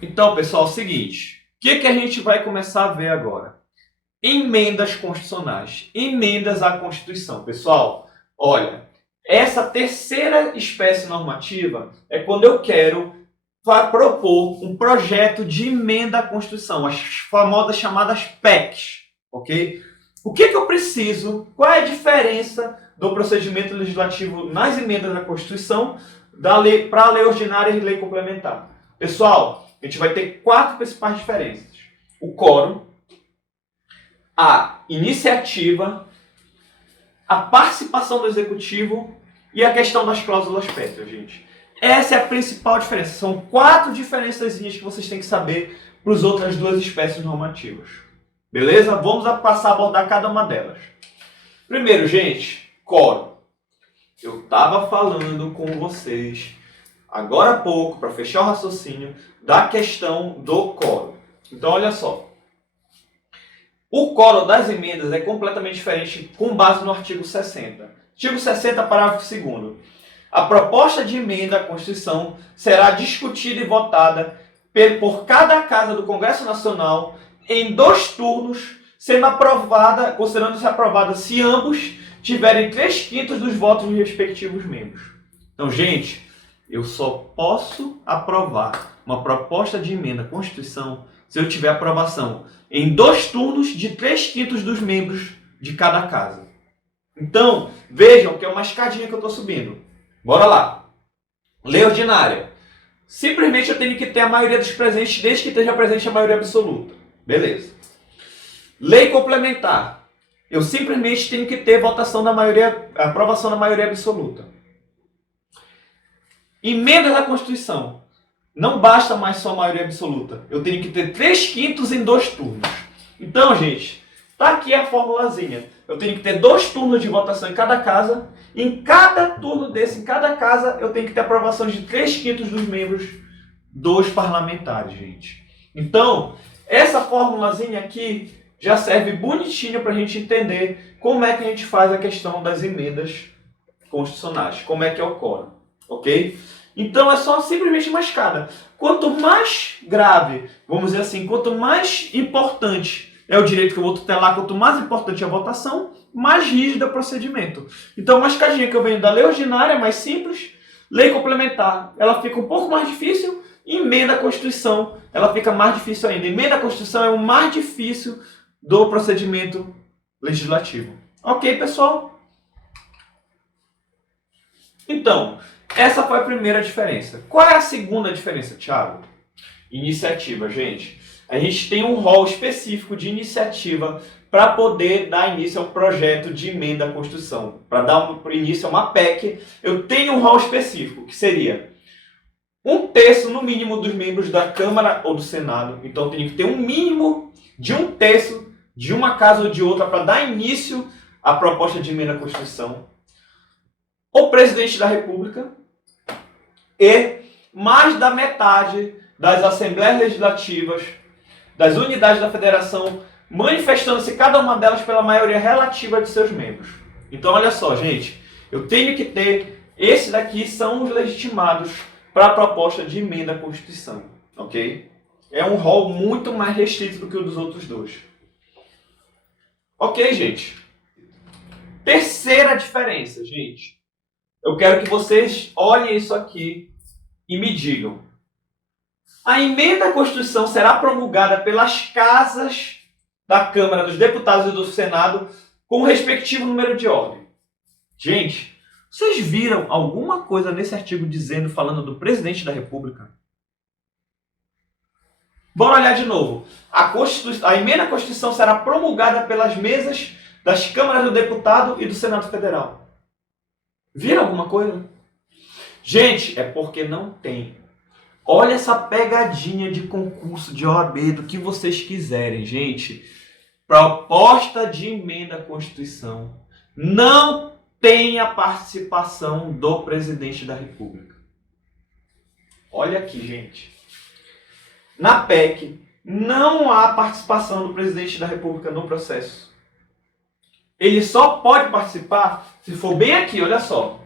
Então, pessoal, é o seguinte, o que a gente vai começar a ver agora? Emendas constitucionais, emendas à Constituição. Pessoal, olha, essa terceira espécie normativa é quando eu quero propor um projeto de emenda à Constituição, as famosas chamadas PECs, ok? O que eu preciso, qual é a diferença do procedimento legislativo nas emendas à Constituição para a lei ordinária e lei complementar? Pessoal, a gente vai ter 4 principais diferenças. O quórum, a iniciativa, a participação do executivo e a questão das cláusulas pétreas, gente. Essa é a principal diferença. São 4 diferenças que vocês têm que saber para as outras 2 espécies normativas. Beleza? Vamos passar a abordar cada uma delas. Primeiro, gente, quórum. Eu estava falando com vocês agora há pouco, para fechar o raciocínio, da questão do quórum. Então, olha só. O quórum das emendas é completamente diferente com base no artigo 60. Artigo 60, parágrafo 2º. A proposta de emenda à Constituição será discutida e votada por cada Casa do Congresso Nacional em 2 turnos, sendo aprovada, considerando-se aprovada se ambos tiverem 3/5 dos votos dos respectivos membros. Então, gente, eu só posso aprovar uma proposta de emenda à Constituição se eu tiver aprovação em 2 turnos de 3/5 dos membros de cada casa. Então, vejam que é uma escadinha que eu estou subindo. Bora lá. Lei ordinária. Simplesmente eu tenho que ter a maioria dos presentes, desde que esteja presente a maioria absoluta. Beleza. Lei complementar. Eu simplesmente tenho que ter votação da maioria, aprovação da maioria absoluta. Emendas à Constituição. Não basta mais só a maioria absoluta. Eu tenho que ter 3/5 em 2 turnos. Então, gente, tá aqui a formulazinha. Eu tenho que ter 2 turnos de votação em cada casa. Em cada turno desse, em cada casa, eu tenho que ter aprovação de 3/5 dos membros dos parlamentares, gente. Então, essa formulazinha aqui já serve bonitinho para a gente entender como é que a gente faz a questão das emendas constitucionais. Como é que ocorre, ok? Então, é só simplesmente uma escada. Quanto mais grave, vamos dizer assim, quanto mais importante é o direito que eu vou tutelar, quanto mais importante é a votação, mais rígido é o procedimento. Então, uma escadinha que eu venho da lei ordinária é mais simples, lei complementar, ela fica um pouco mais difícil, emenda à Constituição, ela fica mais difícil ainda. Emenda à Constituição é o mais difícil do procedimento legislativo. Ok, pessoal? Então, essa foi a primeira diferença. Qual é a segunda diferença, Thiago? Iniciativa, gente. A gente tem um rol específico de iniciativa para poder dar início a um projeto de emenda à Constituição. Para dar início a uma PEC, eu tenho um rol específico, que seria 1/3 no mínimo dos membros da Câmara ou do Senado. Então, eu tenho que ter um mínimo de 1/3 de uma casa ou de outra para dar início à proposta de emenda à Constituição. O presidente da República e mais da metade das assembleias legislativas, das unidades da federação, manifestando-se cada uma delas pela maioria relativa de seus membros. Então, olha só, gente, eu tenho que ter, esses daqui são os legitimados para a proposta de emenda à Constituição, ok? É um rol muito mais restrito do que o dos outros 2. Ok, gente? Terceira diferença, gente. Eu quero que vocês olhem isso aqui e me digam. A emenda à Constituição será promulgada pelas casas da Câmara dos Deputados e do Senado com o respectivo número de ordem. Gente, vocês viram alguma coisa nesse artigo falando do presidente da República? Bora olhar de novo. A emenda à Constituição será promulgada pelas mesas das câmaras do Deputado e do Senado Federal. Viram alguma coisa? Gente, é porque não tem. Olha essa pegadinha de concurso de OAB, do que vocês quiserem, gente. Proposta de emenda à Constituição não tem a participação do presidente da República. Olha aqui, gente. Na PEC, não há participação do presidente da República no processo. Ele só pode participar se for bem aqui, olha só.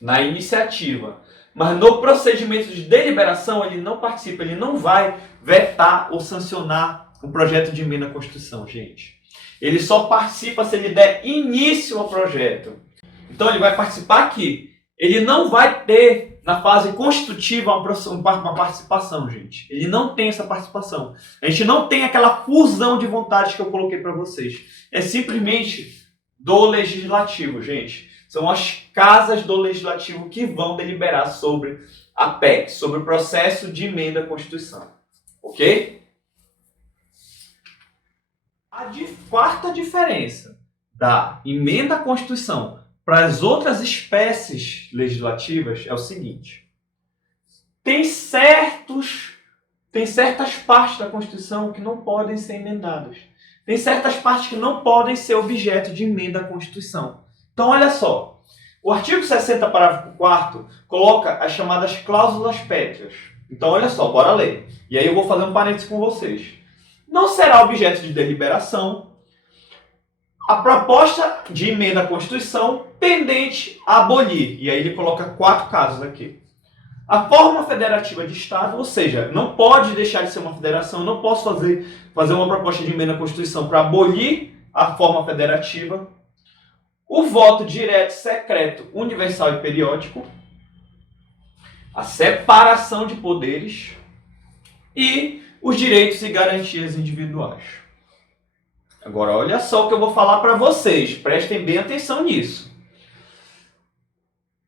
Na iniciativa. mas no procedimento de deliberação ele não participa, ele não vai vetar ou sancionar um projeto de emenda à Constituição, gente. Ele só participa se ele der início ao projeto. Então ele vai participar aqui. Ele não vai ter, na fase constitutiva, uma participação, gente. Ele não tem essa participação. A gente não tem aquela fusão de vontades que eu coloquei para vocês. É simplesmente do legislativo, gente. São as casas do legislativo que vão deliberar sobre a PEC, sobre o processo de emenda à Constituição. Ok? A quarta diferença da emenda à Constituição para as outras espécies legislativas é o seguinte. Tem certas partes da Constituição que não podem ser emendadas. Tem certas partes que não podem ser objeto de emenda à Constituição. Então, olha só. O artigo 60, parágrafo 4º, coloca as chamadas cláusulas pétreas. Então, olha só, bora ler. E aí eu vou fazer um parênteses com vocês. Não será objeto de deliberação a proposta de emenda à Constituição tendente a abolir. E aí ele coloca 4 casos aqui. A forma federativa de Estado, ou seja, não pode deixar de ser uma federação, eu não posso fazer uma proposta de emenda à Constituição para abolir a forma federativa. O voto direto, secreto, universal e periódico. A separação de poderes. E os direitos e garantias individuais. Agora, olha só o que eu vou falar para vocês. Prestem bem atenção nisso.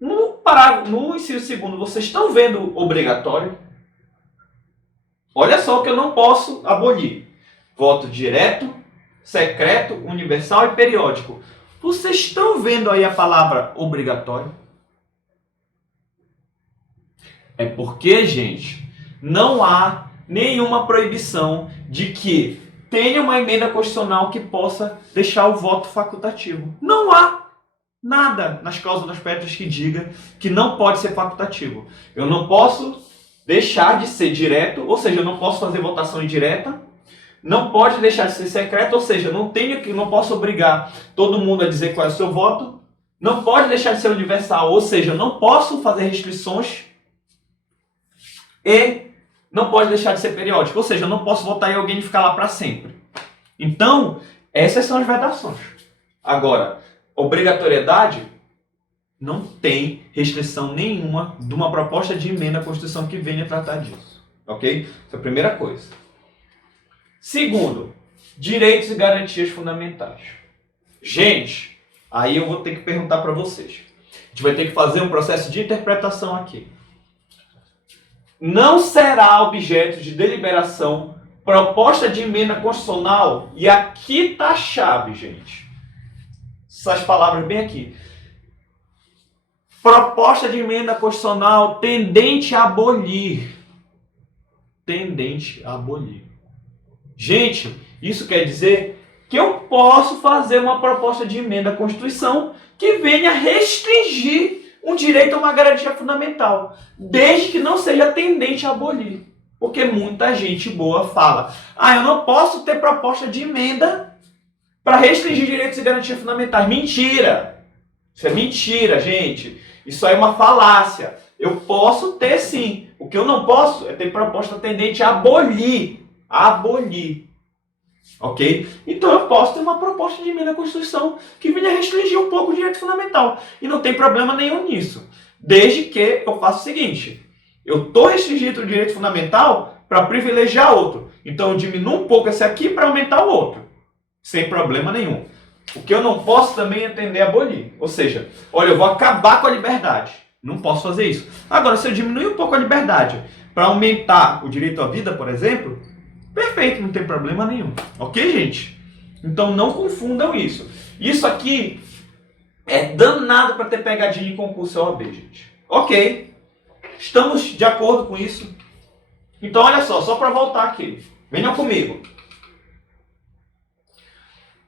No inciso segundo, vocês estão vendo obrigatório? Olha só o que eu não posso abolir. Voto direto, secreto, universal e periódico. Vocês estão vendo aí a palavra obrigatório? É porque, gente, não há nenhuma proibição de que tenha uma emenda constitucional que possa deixar o voto facultativo. Não há nada nas cláusulas pétreas que diga que não pode ser facultativo. Eu não posso deixar de ser direto, ou seja, eu não posso fazer votação indireta. Não pode deixar de ser secreto, ou seja, não posso obrigar todo mundo a dizer qual é o seu voto. Não pode deixar de ser universal, ou seja, eu não posso fazer restrições. E não pode deixar de ser periódico, ou seja, eu não posso votar em alguém e ficar lá para sempre. Então, essas são as vedações. Agora, obrigatoriedade, não tem restrição nenhuma de uma proposta de emenda à Constituição que venha tratar disso. Ok? Essa é a primeira coisa. Segundo, direitos e garantias fundamentais. Gente, aí eu vou ter que perguntar para vocês. A gente vai ter que fazer um processo de interpretação aqui. Não será objeto de deliberação proposta de emenda constitucional, e aqui está a chave, gente. Essas palavras bem aqui. Proposta de emenda constitucional tendente a abolir. Tendente a abolir. Gente, isso quer dizer que eu posso fazer uma proposta de emenda à Constituição que venha restringir um direito a uma garantia fundamental, desde que não seja tendente a abolir. Porque muita gente boa fala, eu não posso ter proposta de emenda para restringir direitos e garantias fundamentais. Mentira! Isso é mentira, gente. Isso aí é uma falácia. Eu posso ter sim. O que eu não posso é ter proposta tendente a abolir. Abolir. Ok? Então eu posso ter uma proposta de emenda à Constituição que venha restringir um pouco o direito fundamental. E não tem problema nenhum nisso. Desde que eu faça o seguinte. Eu estou restringindo o direito fundamental para privilegiar outro. Então eu diminuo um pouco esse aqui para aumentar o outro. Sem problema nenhum. O que eu não posso também é tender a abolir. Ou seja, olha, eu vou acabar com a liberdade. Não posso fazer isso. Agora, se eu diminuir um pouco a liberdade para aumentar o direito à vida, por exemplo, perfeito, não tem problema nenhum. Ok, gente? Então não confundam isso. Isso aqui é danado para ter pegadinha em concurso OAB, gente. Ok. Estamos de acordo com isso? Então olha só para voltar aqui. Venham comigo.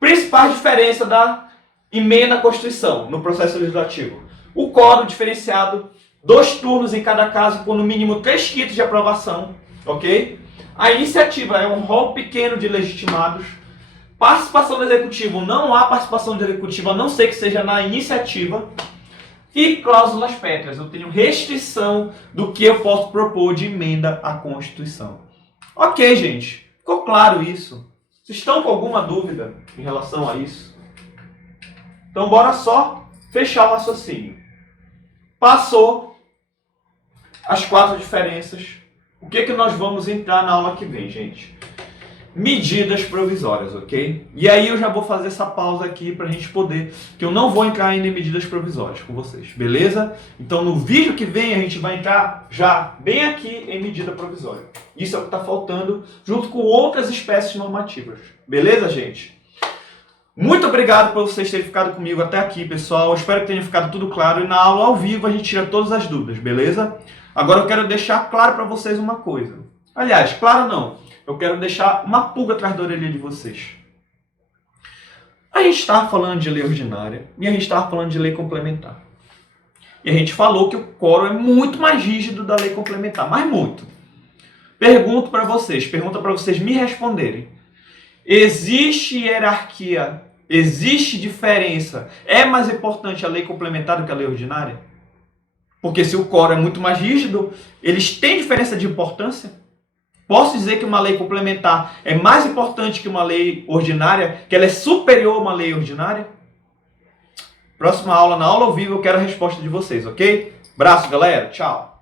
Principal diferença da emenda à Constituição no processo legislativo. O quórum diferenciado, 2 turnos em cada caso, com no mínimo 3 quintos de aprovação. Ok? A iniciativa é um rol pequeno de legitimados. Participação do executivo, não há participação do executivo, a não ser que seja na iniciativa. e cláusulas pétreas. Eu tenho restrição do que eu posso propor de emenda à Constituição. Ok, gente. Ficou claro isso? Vocês estão com alguma dúvida em relação a isso? Então, bora só fechar o raciocínio. Passou as 4 diferenças. O que nós vamos entrar na aula que vem, gente? Medidas provisórias, ok? E aí eu já vou fazer essa pausa aqui pra gente poder, que eu não vou entrar ainda em medidas provisórias com vocês, beleza? Então no vídeo que vem a gente vai entrar já bem aqui em medida provisória. Isso é o que está faltando, junto com outras espécies normativas. Beleza, gente? Muito obrigado por vocês terem ficado comigo até aqui, pessoal. Eu espero que tenha ficado tudo claro. E na aula ao vivo a gente tira todas as dúvidas, beleza? Agora eu quero deixar claro para vocês uma coisa. Aliás, claro não. Eu quero deixar uma pulga atrás da orelha de vocês. A gente estava falando de lei ordinária e a gente estava falando de lei complementar. E a gente falou que o quórum é muito mais rígido da lei complementar, mas muito. Pergunta para vocês me responderem. Existe hierarquia? Existe diferença? É mais importante a lei complementar do que a lei ordinária? Porque se o quórum é muito mais rígido, eles têm diferença de importância? Posso dizer que uma lei complementar é mais importante que uma lei ordinária? Que ela é superior a uma lei ordinária? Próxima aula, na aula ao vivo, eu quero a resposta de vocês, ok? Abraço, galera. Tchau.